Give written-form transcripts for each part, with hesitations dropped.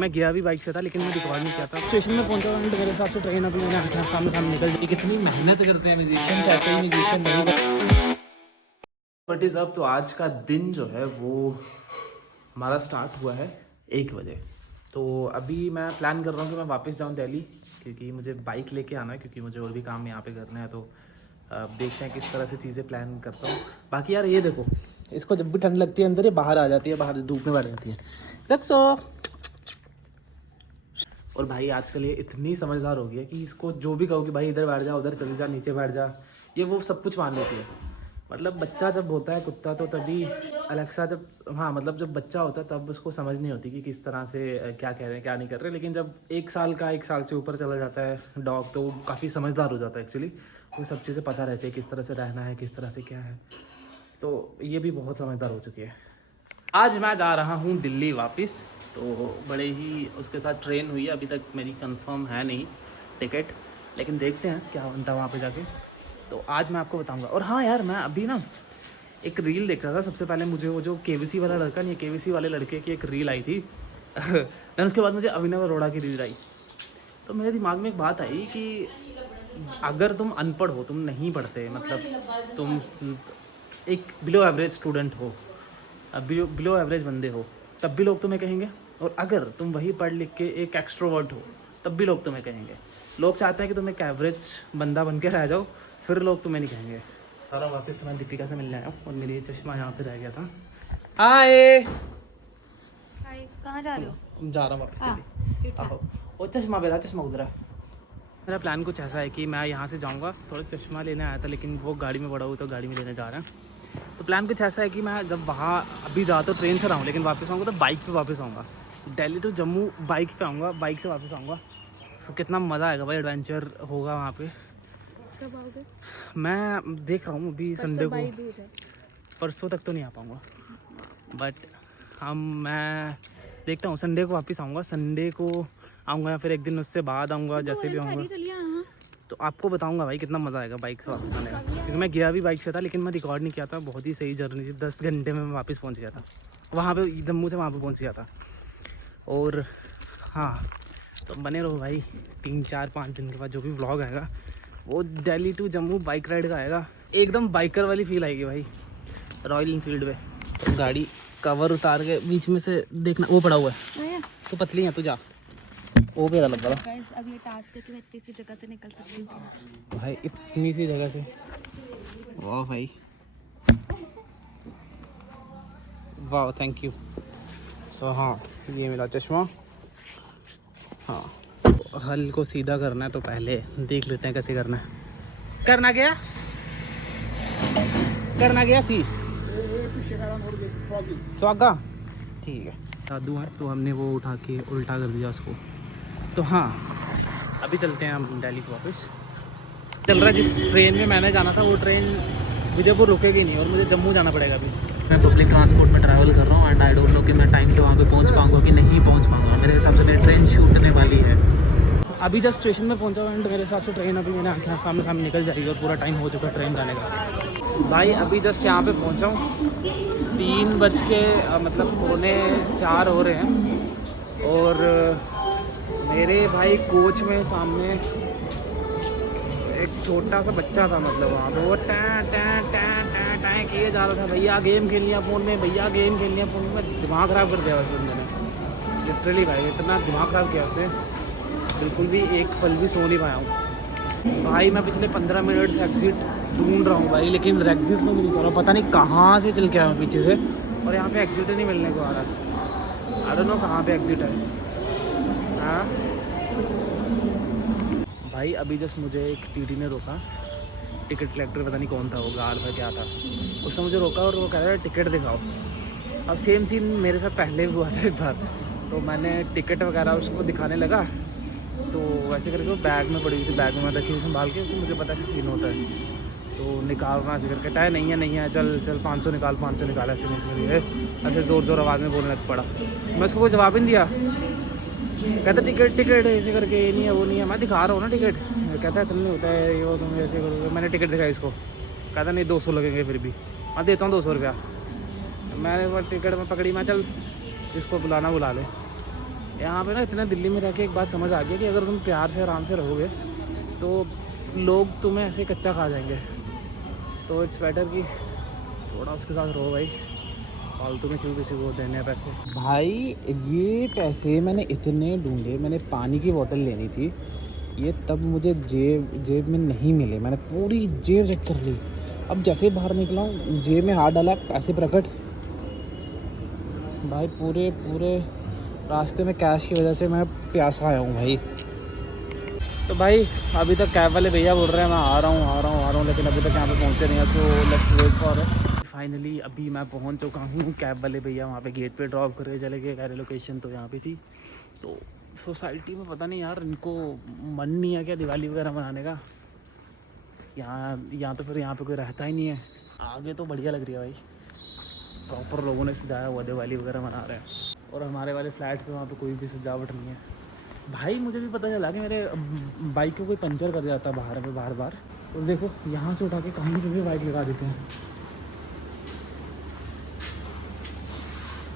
मैं गया भी बाइक से था लेकिन मैं रिकॉर्ड नहीं किया था। स्टेशन में पहुंचा एंड मेरे हिसाब से ट्रेन अभी मैंने आँखें सामने सामने निकल जाए। कितनी मेहनत करते हैं म्यूजिशियंस, ऐसे ही म्यूजिशियन नहीं करते। बट इज़ अब तो आज का दिन जो है वो हमारा स्टार्ट हुआ है 1 बजे। तो अभी मैं प्लान कर रहा हूँ कि मैं वापस जाऊँ दिल्ली, क्योंकि मुझे बाइक लेके आना है, क्योंकि मुझे और भी काम यहाँ पे करना है। तो अब देखते हैं किस तरह से चीज़ें प्लान करता हूँ। बाकी यार ये देखो, इसको जब भी ठंड लगती है अंदर ये बाहर आ जाती है, बाहर धूप में बैठ जाती है। रक्सो। और भाई आजकल ये इतनी समझदार हो गई है कि इसको जो भी कहो कि भाई इधर बैठ जा, उधर चली जा, नीचे बैठ जा, ये वो सब कुछ मान लेती है। मतलब बच्चा जब होता है कुत्ता तो तभी अलेक्सा जब, हाँ मतलब जब बच्चा होता है तब उसको समझ नहीं होती कि किस तरह से क्या कह रहे हैं क्या नहीं कर रहे। लेकिन जब 1 साल का, 1 साल से ऊपर चला जाता है डॉग, तो वो काफ़ी समझदार हो जाता है एक्चुअली। वो सब चीज़ें पता रहती है, किस तरह से रहना है, किस तरह से क्या है। तो ये भी बहुत समझदार हो चुकी है। आज मैं जा रहा हूँ दिल्ली वापस। तो बड़े ही उसके साथ ट्रेन हुई है, अभी तक मेरी कंफर्म है नहीं टिकट, लेकिन देखते हैं क्या बनता है वहाँ पे जाके। तो आज मैं आपको बताऊंगा। और हाँ यार, मैं अभी ना एक रील देख रहा था। सबसे पहले मुझे वो जो केवीसी वाला लड़का नहीं, केवीसी वाले लड़के की एक रील आई थी देन उसके बाद मुझे अभिनव अरोड़ा की रील आई। तो मेरे दिमाग में एक बात आई कि अगर तुम अनपढ़ हो, तुम नहीं पढ़ते, मतलब तुम एक बिलो एवरेज स्टूडेंट हो, बिलो एवरेज बंदे हो, तब भी लोग तुम्हें कहेंगे। और अगर तुम वही पढ़ लिख के एक एक्सट्रोवर्ट हो, तब भी लोग तुम्हें कहेंगे। लोग चाहते हैं कि तुम एक एवरेज बंदा बन के रह जाओ, फिर लोग तुम्हें नहीं कहेंगे। सारा वापस तो मैं दीपिका से मिलने आया हूँ और मेरी चश्मा यहाँ पे रह गया था। हाय, कहाँ जा रहे हो? जा रहा हूँ वापस दिल्ली। आहो, वो चश्मा मेरा चश्मा उधर है। मेरा प्लान कुछ ऐसा है कि मैं यहाँ से जाऊँगा, थोड़ा चश्मा लेने आया था लेकिन वो गाड़ी में पड़ा हुआ, तो गाड़ी में लेने जा रहे हैं। तो प्लान कुछ ऐसा है कि मैं जब वहाँ अभी जा तो ट्रेन से रहा हूँ, लेकिन वापस आऊँगा तो बाइक पे वापस आऊँगा। दिल्ली तो जम्मू बाइक पे आऊँगा, बाइक से वापस आऊँगा। तो कितना मज़ा आएगा भाई, एडवेंचर होगा वहाँ पे। कब आओगे? मैं देख रहा हूँ अभी संडे को, बाइक दूर है। परसों तक तो नहीं आ पाऊँगा, बट मैं देखता हूँ संडे को वापस आऊँगा। संडे को आऊँगा या फिर एक दिन उससे बाद आऊँगा, जैसे भी आऊँगा। तो आपको बताऊँगा भाई कितना मज़ा आएगा बाइक से वापस आने का, क्योंकि मैं गया भी बाइक से था लेकिन मैं रिकॉर्ड नहीं किया था। बहुत ही सही जर्नी थी, 10 घंटे में मैं वापस पहुँच गया था वहाँ पे, जम्मू से वहाँ पे पहुँच गया था। और हाँ, तो बने रहो भाई, 3-4-5 दिन के बाद जो भी व्लॉग आएगा वो Delhi to Jammu bike ride का आएगा। एकदम बाइकर वाली फील आएगी भाई, रॉयल इनफील्ड पे। गाड़ी कवर उतार के बीच में से देखना, वो पड़ा हुआ है तो पतली है, तू जा, वो भी लग रहा है। अब ये टास्क है कि मैं इतनी सी जगह से निकल सकती हूँ भाई, इतनी सी जगह से, वाह भाई, वाह, थैंक यू। सो हाँ, ये मिला चश्मा। हाँ, हल को सीधा करना है तो पहले देख लेते हैं कैसे करना है। करना गया, करना गया सी स्वागा, ठीक है। जादू है तो हमने वो उठा के उल्टा कर दिया उसको। तो हाँ, अभी चलते हैं हम दिल्ली को वापस। चल रहा है, जिस ट्रेन में मैंने जाना था वो ट्रेन विजयपुर रुकेगी नहीं और मुझे जम्मू जाना पड़ेगा अभी। मैं पब्लिक ट्रांसपोर्ट में ट्रैवल कर रहा हूँ एंड आई डोंट नो कि मैं टाइम से वहाँ पे पहुँच पाऊँगा कि नहीं पहुँच पाऊँगा। मेरे हिसाब से मेरी ट्रेन छूटने वाली है। अभी जस्ट स्टेशन में पहुँचा हूँ एंड मेरे हिसाब से ट्रेन अभी मेरे आँखें सामने सामने निकल जाएगी और पूरा टाइम हो चुका है ट्रेन जाने का। भाई अभी जस्ट यहाँ पे पहुँचा हूँ, 3 बज के मतलब 3:45 हो रहे हैं। और मेरे भाई कोच में सामने एक छोटा सा बच्चा था, मतलब वहाँ पे वो time time time time time किए जा रहा था, भैया गेम खेल लिया फ़ोन में, भैया गेम खेल लिया फ़ोन में। दिमाग ख़राब कर दिया उस बंदे ने, लिटरली भाई इतना दिमाग ख़राब किया उसने, बिल्कुल भी एक पल भी सो नहीं पाया हूँ भाई। मैं पिछले 15 मिनट से एग्ज़िट ढूंढ रहा हूँ भाई, लेकिन एग्ज़िट तो मिल नहीं पा रहा, पता नहीं कहाँ से चल के आया हूँ पीछे से, और यहाँ पे एग्ज़िट ही नहीं मिलने को आ रहा। आई डोंट नो कहाँ पे एग्ज़िट है। हाँ भाई, अभी जस्ट मुझे एक टीटी ने रोका, टिकट कलेक्टर, पता नहीं कौन था, वो गार्ड था क्या था, उसने मुझे रोका और वो कह रहा है टिकट दिखाओ। अब सेम सीन मेरे साथ पहले भी हुआ था एक बार, तो मैंने टिकट वगैरह उसको दिखाने लगा, तो वैसे करके वो बैग में पड़ी हुई थी, बैग में मैं रखी थी संभाल के, मुझे पता है सीन होता है। तो निकालना ऐसे करके, टाइम नहीं है, चल चल 500 निकाल, 500 निकाल, ऐसे नहीं करिए, ऐसे ज़ोर ज़ोर आवाज़ में बोलने लग पड़ा। मैं उसको कोई जवाब ही नहीं दिया, कहता टिकट टिकट ऐसे करके, ये नहीं है वो नहीं है। मैं दिखा रहा हूँ ना टिकट, कहता है तुम नहीं होता है ये वो, तुम ऐसे करोगे। मैंने टिकट दिखाई इसको, कहता नहीं 200 लगेंगे, फिर भी मैं देता हूँ 200 रुपया। मैंने वो टिकट में पकड़ी, मैं चल इसको बुलाना बुला ले, यहाँ पे ना इतना दिल्ली में रह के एक बात समझ आ गई कि अगर तुम प्यार से आराम से रहोगे तो लोग तुम्हें ऐसे कच्चा खा जाएंगे। तो इट्स बेटर कि थोड़ा उसके साथ रहो भाई, फालतू में क्यों किसी को देने हैं पैसे। भाई ये पैसे मैंने इतने ढूंढे, मैंने पानी की बोतल लेनी थी, ये तब मुझे जेब में नहीं मिले। मैंने पूरी जेब चेक कर ली, अब जैसे ही बाहर निकला हूँ जेब में हाथ डाला, पैसे प्रकट। भाई पूरे रास्ते में कैश की वजह से मैं प्यासा आया हूँ भाई। तो भाई अभी तक कैब वाले भैया बोल रहे हैं मैं आ रहा हूँ, लेकिन अभी तक यहाँ पे पहुँचे नहीं है। So let's wait for it. Finally अभी मैं पहुँच चुका हूँ। कैब वाले भैया वहाँ पे गेट पे ड्रॉप करके चले गए। कह रहे लोकेशन तो यहाँ पे थी। तो सोसाइटी में पता नहीं यार इनको मन नहीं है क्या दिवाली वगैरह मनाने का। यहाँ तो फिर यहाँ पे कोई रहता ही नहीं है। आगे तो बढ़िया लग रही है भाई, प्रॉपर लोगों ने सजाया हुआ दिवाली वगैरह मना रहे हैं। और हमारे वाले फ्लैट पे वहाँ पे कोई भी सजावट नहीं है। भाई मुझे भी पता चला कि मेरे बाइक को कोई पंचर कर जाता है बाहर में बार। और देखो यहाँ से उठा के कहीं पे भी बाइक लगा देते हैं।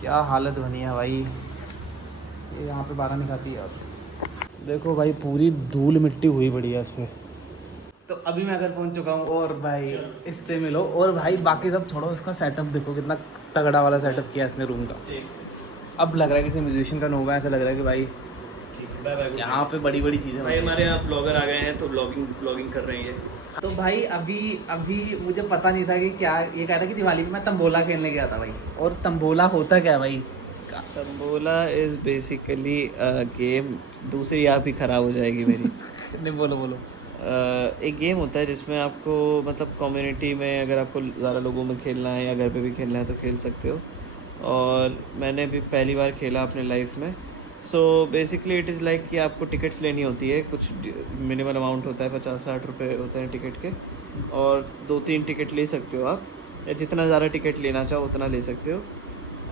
क्या हालत बनी है भाई, ये यहाँ पे बारह नहीं खाती यार। देखो भाई पूरी धूल मिट्टी हुई पड़ी है इस पर। तो अभी मैं घर पहुँच चुका हूँ और भाई इससे मिलो। और भाई बाकी सब छोड़ो, इसका सेटअप देखो कितना तगड़ा वाला सेटअप किया इसने रूम का। अब लग रहा है किसी म्यूजिशियन का नोवा। ऐसा लग रहा है कि भाई यहाँ पे बड़ी चीज़ें भाई हमारे यहाँ ब्लॉगर आ गए हैं तो ब्लॉगिंग कर रहे हैं। तो भाई अभी मुझे पता नहीं था कि क्या ये कह रहा है कि दिवाली में मैं तंबोला खेलने गया था भाई। और तंबोला होता क्या है भाई? Tambola is basically game. दूसरी आप ही ख़राब हो जाएगी मेरी। नहीं बोलो। एक गेम होता है जिसमें आपको मतलब कम्युनिटी में अगर आपको ज़्यादा लोगों में खेलना है या घर पे भी खेलना है तो खेल सकते हो। और मैंने भी पहली बार खेला अपने लाइफ में। So basically it is like कि आपको टिकट्स लेनी होती है। कुछ मिनिमल अमाउंट होता है, 50-60 रुपये होते हैं टिकट के। और 2-3 टिकट ले सकते हो आप, या जितना ज़्यादा टिकट लेना चाहो उतना ले सकते हो।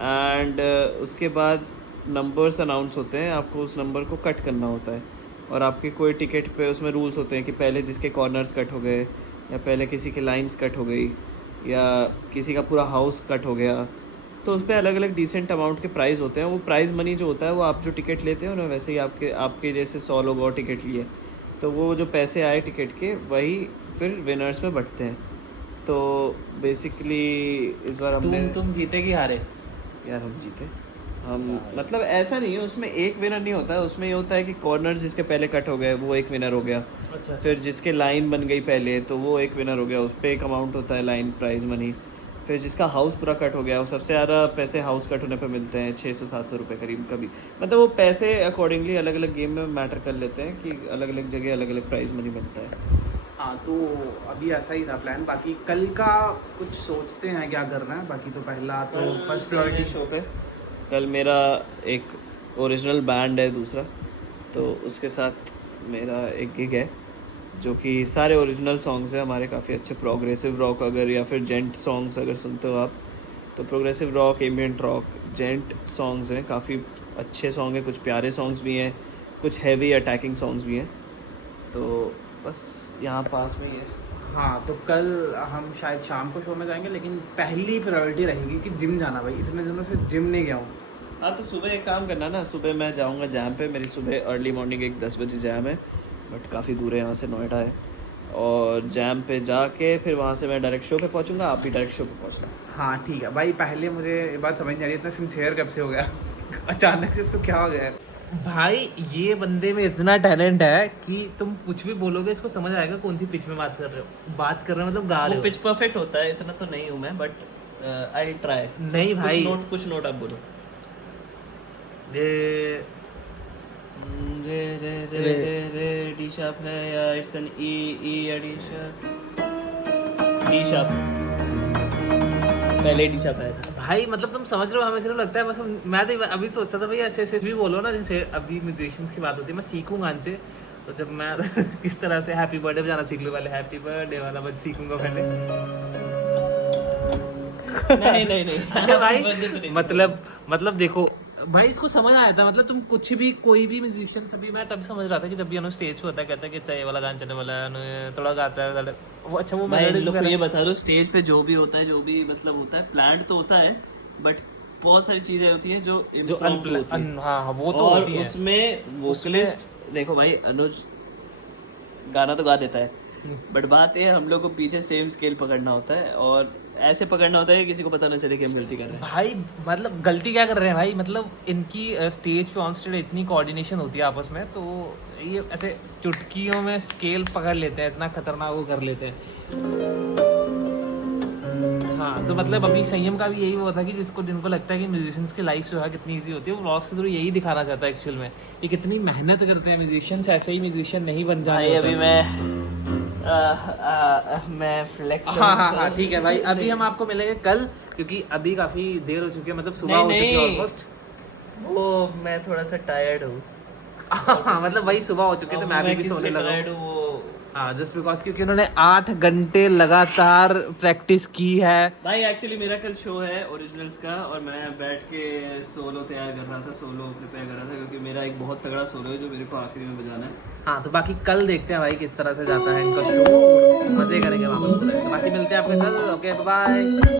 एंड उसके बाद नंबर्स अनाउंस होते हैं, आपको उस नंबर को कट करना होता है। और आपके कोई टिकट पे उसमें रूल्स होते हैं कि पहले जिसके कॉर्नर्स कट हो गए, या पहले किसी की लाइंस कट हो गई, या किसी का पूरा हाउस कट हो गया, तो उस पर अलग अलग डिसेंट अमाउंट के प्राइज़ होते हैं। वो प्राइज़ मनी जो होता है वो आप जो टिकट लेते हो ना, वैसे ही आपके जैसे 100 लोग और टिकट लिए तो वो जो पैसे आए टिकट के वही फिर विनर्स में बंटते हैं। तो बेसिकली इस बार हमने तुम जीते कि हारे? यार हम जीते। हम मतलब ऐसा नहीं है, उसमें एक विनर नहीं होता है। उसमें ये होता है कि कॉर्नर जिसके पहले कट हो गए वो एक विनर हो गया। अच्छा। फिर जिसके लाइन बन गई पहले तो वो एक विनर हो गया, उस पर एक अमाउंट होता है लाइन प्राइज़ मनी। फिर जिसका हाउस पूरा कट हो गया वो सबसे ज़्यादा पैसे हाउस कट होने पे मिलते हैं, 600-700 रुपये करीब कभी। मतलब वो पैसे अकॉर्डिंगली अलग अलग गेम में मैटर कर लेते हैं कि अलग अलग जगह अलग अलग प्राइज़ मनी मिलता है। हाँ तो अभी ऐसा ही था प्लान। बाकी कल का कुछ सोचते हैं क्या करना है। बाकी तो पहला तो फर्स्ट प्रायोरिटी शो पे कल मेरा एक ओरिजिनल बैंड है दूसरा, तो उसके साथ मेरा एक गिग है जो कि सारे ओरिजिनल सॉन्ग्स हैं हमारे, काफ़ी अच्छे प्रोग्रेसिव रॉक अगर या फिर जेंट सॉन्ग्स अगर सुनते हो आप तो प्रोग्रेसिव रॉक, एम्बिएंट रॉक, जेंट सॉन्ग्स हैं। काफ़ी अच्छे सॉन्ग हैं, कुछ प्यारे सॉन्ग्स भी हैं, कुछ हैवी अटैकिंग सॉन्ग्स भी हैं। तो बस यहाँ पास में ही है। हाँ तो कल हम शायद शाम को शो में जाएंगे, लेकिन पहली प्रायोरिटी रहेगी कि जिम जाना भाई। इतने दिनों से जिम नहीं गया हूँ। हाँ तो सुबह एक काम करना ना, सुबह मैं जाऊँगा जैम पे। मेरी सुबह अर्ली मॉर्निंग एक 10 बजे जैम है, बट काफ़ी दूर है यहाँ से, नोएडा है। और जैम पे जाके फिर वहाँ से मैं डायरेक्ट शो पे पहुँचूँगा, आप भी डायरेक्ट शो पे पहुँचना। हाँ ठीक है भाई। पहले मुझे ये बात समझ नहीं आ रही इतना सिंसियर कब से हो गया अचानक से इसको क्या हो गया है भाई? ये बंदे में इतना टैलेंट है कि तुम कुछ भी बोलोगे इसको समझ आएगा कौन सी पिच में बात कर रहे हो। बात कर रहे हो मतलब गा रहे वो हो। पिच परफेक्ट होता है, इतना तो नहीं हूँ मैं, बट आई ट्राई। नहीं भाई, कुछ नोट आप बोलो। ये रे रे रे रे रे डी शार्प है या it's an E D sharp. D sharp पहले डी शार्प आया था भाई। मतलब तुम समझ रहे हो, हमें सिर्फ लगता है बस। मैं तो अभी सोचता था भाई ऐसे भी बोलो ना, जैसे अभी म्यूजिशियंस की बात होती है। मैं सीखूंगा इनसे, तो जब मैं किस तरह से हैप्पी बर्थडे बजाना सीख लूँ, पहले हैप्पी बर्थडे वाला बज सीखूंगा पहले। नहीं भाई मतलब देखो भाई, इसको समझ आया था। मतलब तुम कुछ भी कोई भी म्यूजिशियन, सभी मैं तब समझ रहा था कि जब भी स्टेज पे होता है कहता है कि अच्छा ये वाला गाना चलने वाला है, थोड़ा गाता है वो। अच्छा वो मैं लोग को ये बता दो, स्टेज पे जो भी होता है, जो भी मतलब होता है प्लान्ड तो होता है, बट बहुत सारी चीजें होती हैं जो जो impromptu होती हैं। हाँ वो तो और होती है। उसमें वोकलिस्ट देखो भाई, अनुज गाना तो गा देता है, बट बात ये है हम लोग को पीछे सेम स्केल पकड़ना होता है, और ऐसे पकड़ना होता है कि किसी को पता ना चले कि हम गलती कर रहे हैं। भाई मतलब गलती क्या कर रहे हैं भाई, मतलब इनकी स्टेज पे ऑन स्टेज इतनी कोऑर्डिनेशन होती है आपस में, तो ये ऐसे चुटकियों में स्केल पकड़ लेते हैं, इतना खतरनाक वो कर लेते हैं। हाँ तो मतलब अभी संयम का भी यही वो था कि जिनको लगता है कि म्यूजिशियंस की लाइफ जो है कितनी ईजी होती है, वो व्लॉग्स के थ्रू यही दिखाना चाहता है एक्चुअल में कि कितनी मेहनत करते हैं म्यूजिशियंस, ऐसे ही म्यूजिशियन नहीं बन भाई जाए। अभी मैं फ्लेक्स हाँ ठीक है भाई, अभी हम आपको मिलेंगे कल, क्योंकि अभी काफी देर हो चुकी है, मतलब सुबह हो चुकी है ऑलमोस्ट। वो मैं थोड़ा सा टायर्ड हूँ। हाँ मतलब वही सुबह हो चुके थे, मैं अभी भी सोने लगा हूँ। हाँ जस्ट बिकॉज क्योंकि उन्होंने 8 घंटे लगातार प्रैक्टिस की है। भाई एक्चुअली मेरा कल शो है ओरिजिनल्स का, और मैं बैठ के सोलो तैयार कर रहा था, सोलो प्रिपेयर कर रहा था, क्योंकि मेरा एक बहुत तगड़ा सोलो है जो मेरे को आखिरी में बजाना है। हाँ तो बाकी कल देखते हैं भाई किस तरह से जाता है इनका शो, मजे करेंगे वहाँ पर पूरे। तो बाकी मिलते हैं आपके कल। Okay bye.